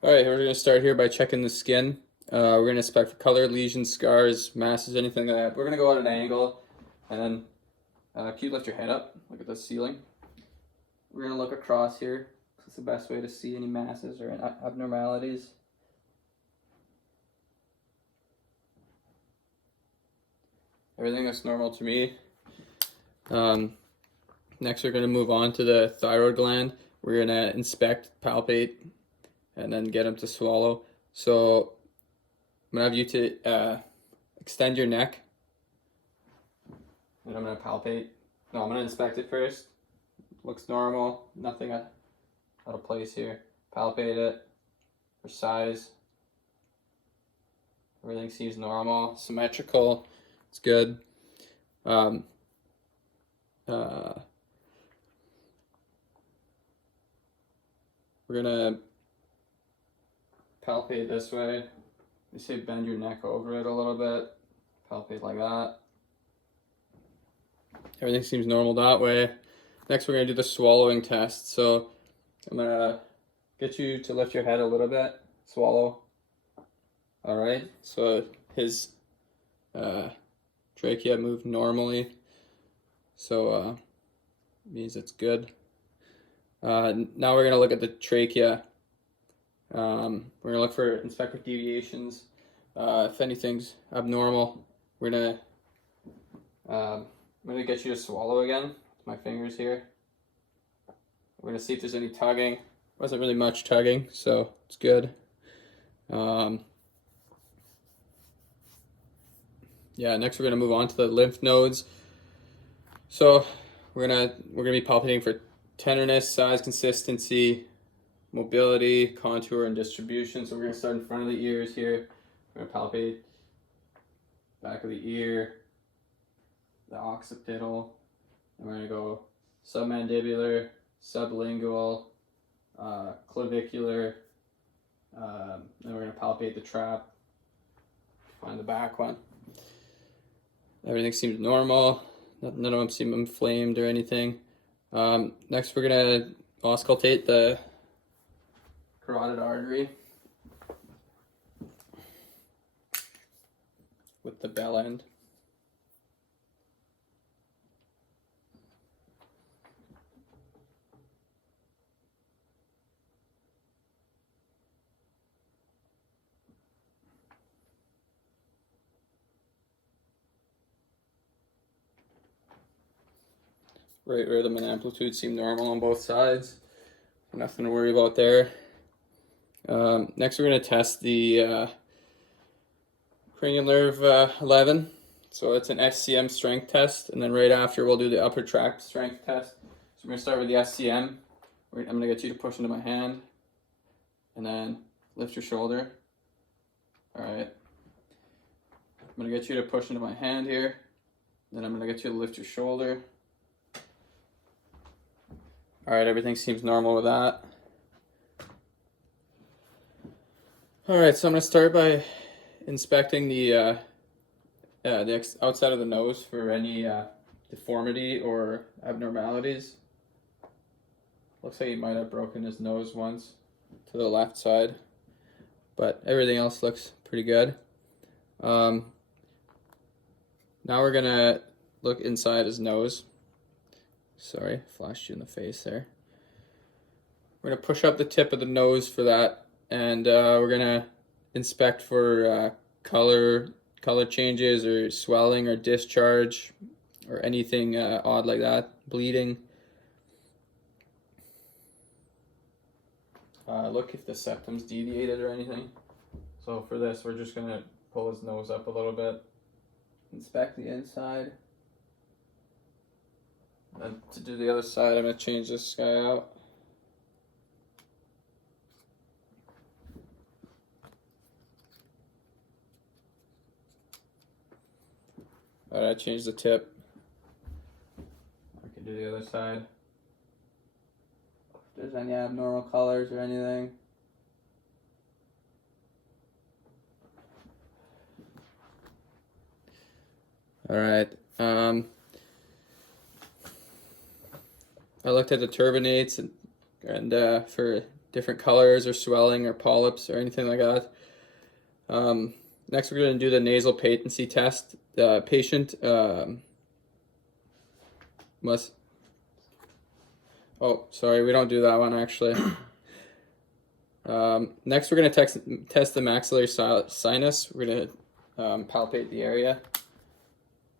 All right, we're going to start here by checking the skin. We're going to inspect for color, lesions, scars, masses, anything like that. We're going to go at an angle, and then can you lift your head up? Look at the ceiling. We're going to look across here. It's the best way to see any masses or abnormalities. Everything looks normal to me. Next, we're going to move on to the thyroid gland. We're going to inspect, palpate, and then get them to swallow. So I'm going to have you to extend your neck. And I'm going to palpate. No, I'm going to inspect it first. Looks normal. Nothing out of place here. Palpate it for size. Everything seems normal. Symmetrical. It's good. We're going to palpate this way. They say bend your neck over it a little bit. Palpate like that. Everything seems normal that way. Next, we're going to do the swallowing test. So I'm going to get you to lift your head a little bit. Swallow. All right. So his trachea moved normally. So means it's good. Now we're going to look at the trachea. We're going to look for inspect for deviations. If anything's abnormal, we're going to I'm going to get you to swallow again with my fingers here. We're going to see if there's any tugging. Wasn't really much tugging, so it's good. Yeah, next we're going to move on to the lymph nodes. So we're gonna be palpating for tenderness, size, consistency, mobility, contour, and distribution. So we're going to start in front of the ears here. We're going to palpate back of the ear, the occipital, and we're going to go submandibular, sublingual, clavicular, then we're going to palpate the trap, find the back one. Everything seems normal. None of them seem inflamed or anything. Next, we're going to auscultate the carotid artery with the bell end. Right rhythm and amplitude seem normal on both sides. Nothing to worry about there. Next, we're going to test the cranial nerve 11. So it's an SCM strength test, and then right after we'll do the upper tract strength test. So we're going to start with the SCM. I'm going to get you to push into my hand, and then lift your shoulder. All right. I'm going to get you to push into my hand here. Then I'm going to get you to lift your shoulder. All right, everything seems normal with that. All right, so I'm going to start by inspecting the outside of the nose for any deformity or abnormalities. Looks like he might have broken his nose once to the left side, but everything else looks pretty good. Now we're going to look inside his nose. Sorry, flashed you in the face there. We're going to push up the tip of the nose for that, and we're going to inspect for color changes or swelling or discharge or anything odd like that, bleeding. Look if the septum's deviated or anything. So for this, we're just going to pull his nose up a little bit, inspect the inside. And to do the other side, I'm going to change this guy out. All right, I changed the tip. I can do the other side. If there's any abnormal colors or anything. All right. I looked at the turbinates and for different colors or swelling or polyps or anything like that. Next, we're going to do the nasal patency test. The patient must... Oh, sorry, we don't do that one actually. Next, we're going to test the maxillary sinus. We're going to palpate the area.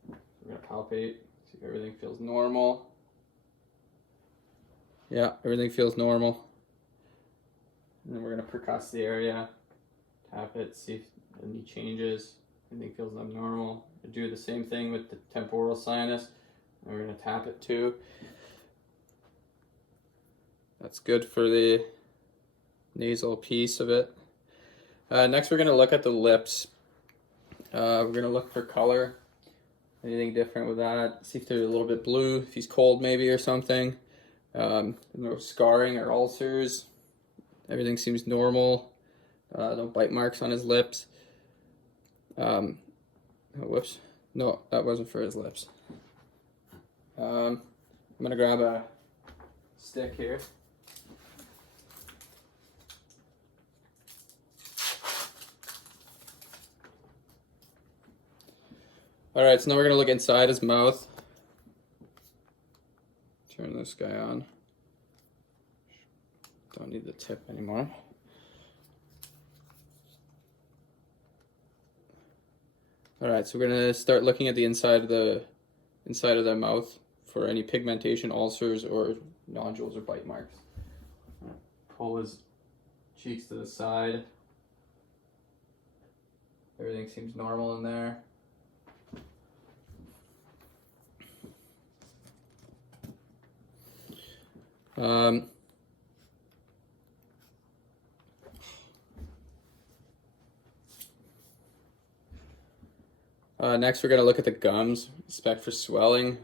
We're going to palpate, see if everything feels normal. Yeah, everything feels normal. And then we're going to percuss the area, tap it, see if any changes. Everything feels abnormal. We do the same thing with the temporal sinus. And we're going to tap it too. That's good for the nasal piece of it. Next, we're going to look at the lips. We're going to look for color. Anything different with that. See if they're a little bit blue, if he's cold maybe or something. No scarring or ulcers. Everything seems normal. No bite marks on his lips. Oh, whoops. No, that wasn't for his lips. I'm going to grab a stick here. Alright, so now we're going to look inside his mouth. Turn this guy on. Don't need the tip anymore. Alright, so we're going to start looking at the inside of the mouth for any pigmentation, ulcers, or nodules or bite marks. Pull his cheeks to the side. Everything seems normal in there. Next, we're going to look at the gums, inspect for swelling,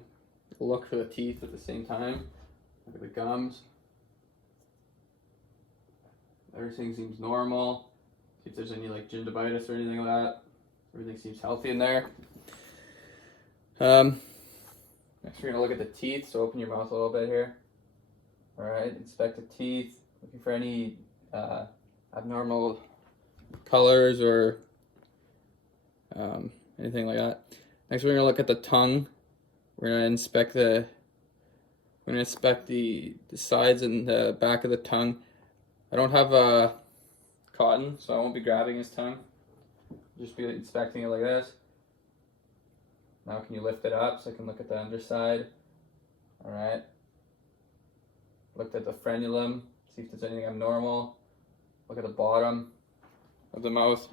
look for the teeth at the same time. Look at the gums. Everything seems normal. See if there's any like gingivitis or anything like that. Everything seems healthy in there. Next, we're going to look at the teeth, so open your mouth a little bit here. Alright, inspect the teeth, looking for any abnormal colors or anything like that. Next, we're going to look at the tongue. We're going to inspect the sides and the back of the tongue. I don't have cotton, so I won't be grabbing his tongue. Just be inspecting it like this. Now can you lift it up so I can look at the underside? Alright. Looked at the frenulum, see if there's anything abnormal. Look at the bottom of the mouth.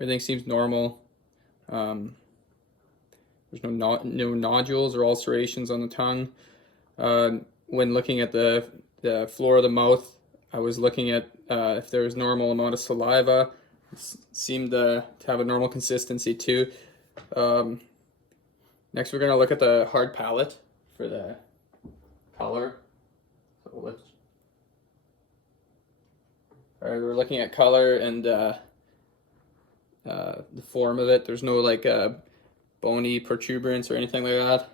Everything seems normal. There's no nodules or ulcerations on the tongue. When looking at the floor of the mouth, I was looking at if there was normal amount of saliva. It seemed to have a normal consistency too. Next, we're going to look at the hard palate for the color. So let's... Alright, we're looking at color and the form of it. There's no like bony protuberance or anything like that.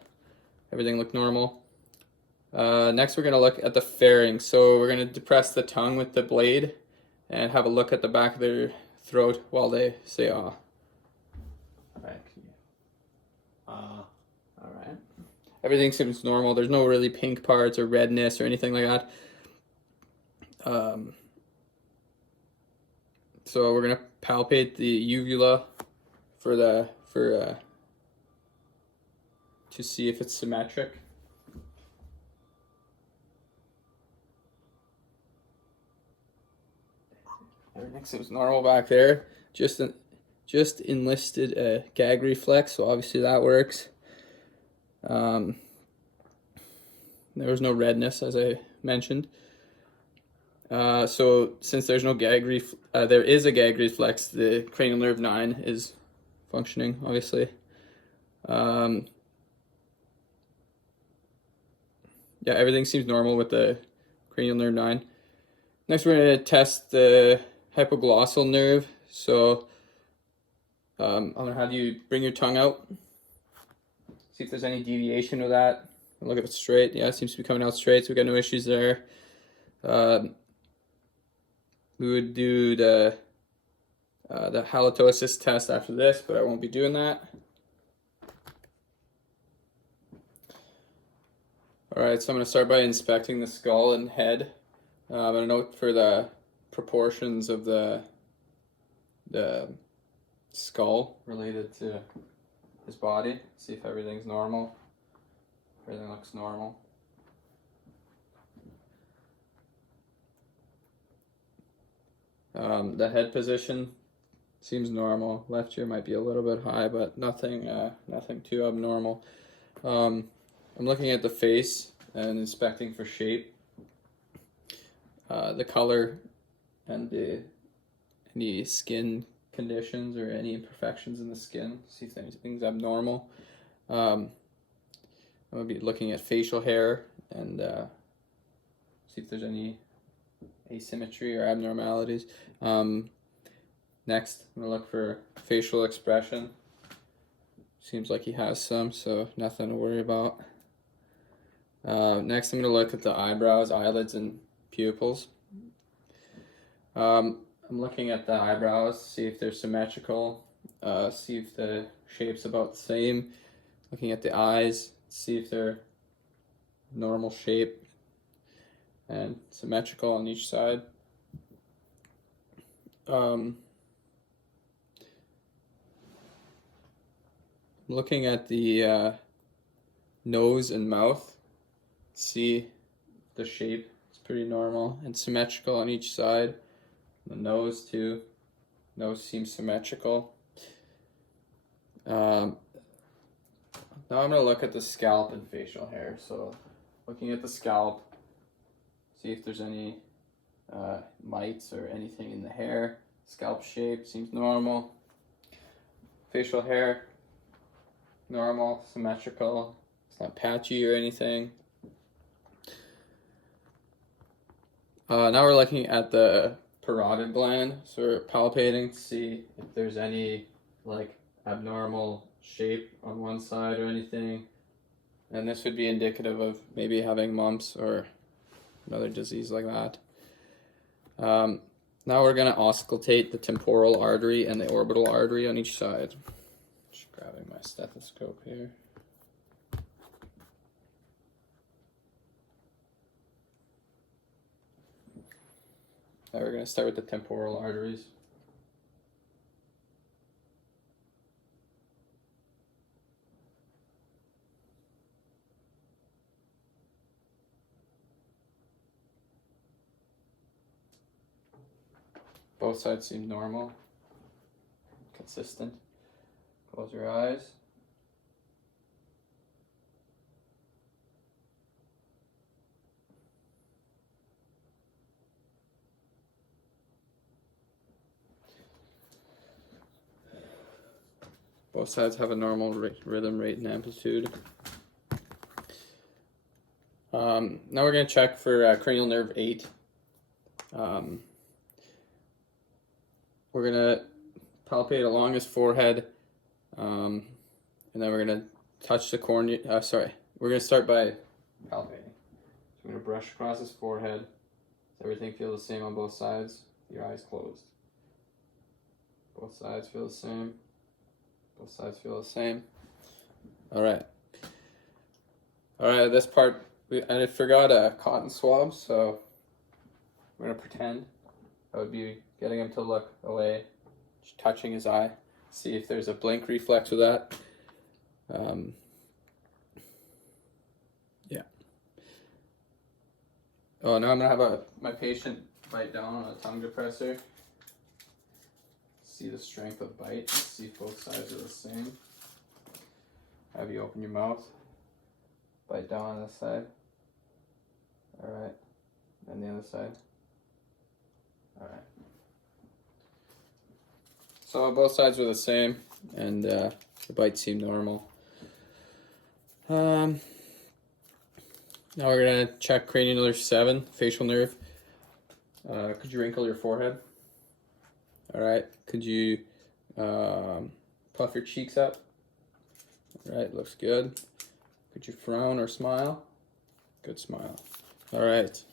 Everything looked normal. Next, we're going to look at the pharynx. So we're going to depress the tongue with the blade and have a look at the back of their throat while they say ah. Alright. Alright. Everything seems normal. There's no really pink parts or redness or anything like that. So we're gonna palpate the uvula to see if it's symmetric. Everything seems normal back there. Just enlisted a gag reflex, so obviously that works. There was no redness, as I mentioned. So since there's no there is a gag reflex, the cranial nerve 9 is functioning, obviously. Yeah, everything seems normal with the cranial nerve 9. Next, we're going to test the hypoglossal nerve. So I'm going to have you bring your tongue out. See if there's any deviation with that Look at it straight. Yeah, it seems to be coming out straight, so we got no issues there. We would do the halitosis test after this, but I won't be doing that. Alright, so I'm going to start by inspecting the skull and head. I'm going to note for the proportions of the skull related to his body. See if everything's normal. Everything looks normal. The head position seems normal. Left ear might be a little bit high, but nothing too abnormal. I'm looking at the face and inspecting for shape, the color, and any skin conditions or any imperfections in the skin. See if anything's abnormal. I'm going to be looking at facial hair and see if there's any asymmetry or abnormalities. Next, I'm going to look for facial expression. Seems like he has some, so nothing to worry about. Next, I'm going to look at the eyebrows, eyelids, and pupils. I'm looking at the eyebrows, see if they're symmetrical, see if the shape's about the same. Looking at the eyes, see if they're normal shape and symmetrical on each side. Looking at the nose and mouth, see the shape is pretty normal and symmetrical on each side. The nose too, nose seems symmetrical. Now I'm going to look at the scalp and facial hair. So looking at the scalp, see if there's any mites or anything in the hair. Scalp shape seems normal. Facial hair, normal, symmetrical. It's not patchy or anything. Now we're looking at the parotid gland. So we're palpating to see if there's any like abnormal shape on one side or anything. And this would be indicative of maybe having mumps or another disease like that. Now we're going to auscultate the temporal artery and the orbital artery on each side. Just grabbing my stethoscope here. Now we're going to start with the temporal arteries. Both sides seem normal, consistent. Close your eyes. Both sides have a normal rhythm, rate, and amplitude. Now we're going to check for cranial nerve 8. We're going to palpate along his forehead, and then we're going to touch the cornea. We're going to start by palpating. So we're going to brush across his forehead. Does everything feel the same on both sides? Your eyes closed. Both sides feel the same. Both sides feel the same. Alright. Alright, this part, I forgot a cotton swab, so we're going to pretend I would be getting him to look away, just touching his eye, see if there's a blink reflex with that. Yeah. Oh, now I'm going to have my patient bite down on a tongue depressor. See the strength of bite, see if both sides are the same. Have you open your mouth, bite down on this side. Alright, and the other side. Alright. So both sides were the same, and the bites seem normal. Now we're going to check cranial nerve 7, facial nerve. Could you wrinkle your forehead? Alright, could you puff your cheeks up? Alright, looks good. Could you frown or smile? Good smile. All right.